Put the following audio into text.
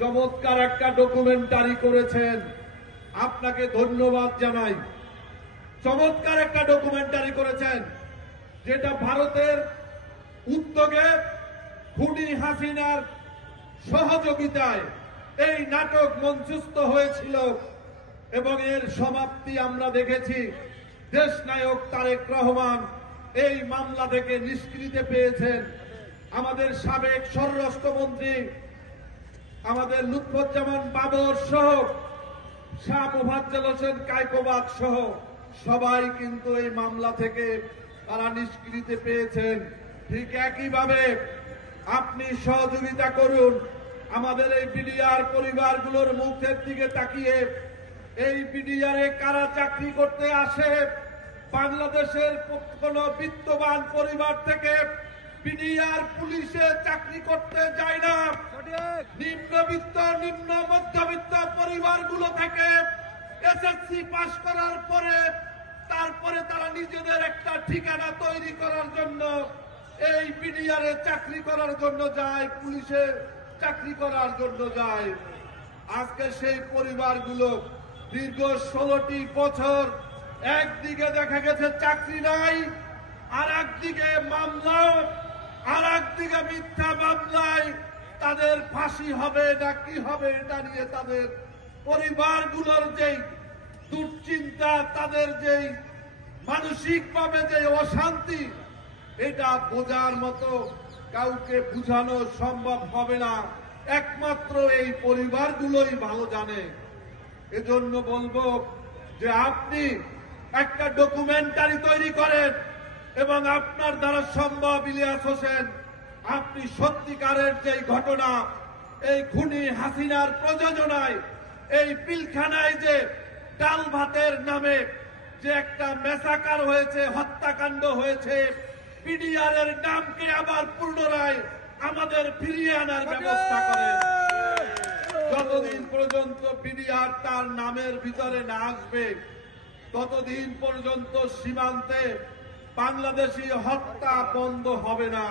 চমৎকার একটা ডকুমেন্টারি করেছেন, আপনাকে ধন্যবাদ জানাই। চমৎকার একটা ডকুমেন্টারি করেছেন, যেটা ভারতের উদ্যোগে খুনি হাসিনার সহযোগিতায় এই নাটক মঞ্চস্থ হয়েছিল এবং এর সমাপ্তি আমরা দেখেছি। দেশনায়ক তারেক রহমান এই মামলা থেকে নিষ্কৃতি পেয়েছেন। আমাদের সাবেক স্বরাষ্ট্রমন্ত্রী আমাদের লুৎফুজ্জামান বাবর সহ শাহ মোফাজ্জল হোসেন কায়কোবাদ সহ সবাই কিন্তু এই মামলা থেকে তারা নিষ্কৃতি পেয়েছেন। ঠিক একইভাবে আপনি সহযোগিতা করুন আমাদের এই বিডিআর পরিবারগুলোর মুখের দিকে তাকিয়ে। এই বিডিআরে কারা চাকরি করতে আসে? বাংলাদেশের কোন বিত্তবান পরিবার থেকে বিডিআর পুলিশে চাকরি করতে যায় না। নিম্নবিত্ত নিম্ন মধ্যবিত্ত পরিবারগুলো থেকে এসএসসি পাশ করার পরে তারপরে তারা নিজেদের একটা ঠিকানা তৈরি করার জন্য এই বিডিআরে চাকরি করার জন্য যায়, পুলিশে চাকরি করার জন্য যায়। আজকে সেই পরিবারগুলো দীর্ঘ 16টি বছর একদিকে দেখা গেছে চাকরি নাই, আর একদিকে মামলা, আর একদিকে মিথ্যা মামলায় তাদের ফাঁসি হবে না কি হবে এটা নিয়ে তাদের পরিবারগুলোর যেই দুশ্চিন্তা, তাদের যেই মানসিকভাবে যে অশান্তি, এটা বোঝার মতো কাউকে বুঝানো সম্ভব হবে না, একমাত্র এই পরিবারগুলোই ভালো জানে। এজন্য বলবো যে আপনি একটা ডকুমেন্টারি তৈরি করেন এবং আপনার দ্বারা সম্ভব ইলিয়াস হোসেন, আপনি সত্যিকারের যে ঘটনা এই খুনি হাসিনার প্রযোজনায় এই পিলখানায় যে ডাল ভাতের নামে যে একটা মেসাকার হয়েছে, হত্যাকাণ্ড হয়েছে, বিডিআর এর নামকে আবার পুনরায় আমাদের ফিরিয়ে আনার ব্যবস্থা করেন। যতদিন পর্যন্ত বিডিআর তার নামের ভিতরে না আসবে ততদিন পর্যন্ত সীমান্তে বাংলাদেশি হত্যা বন্ধ হবে না।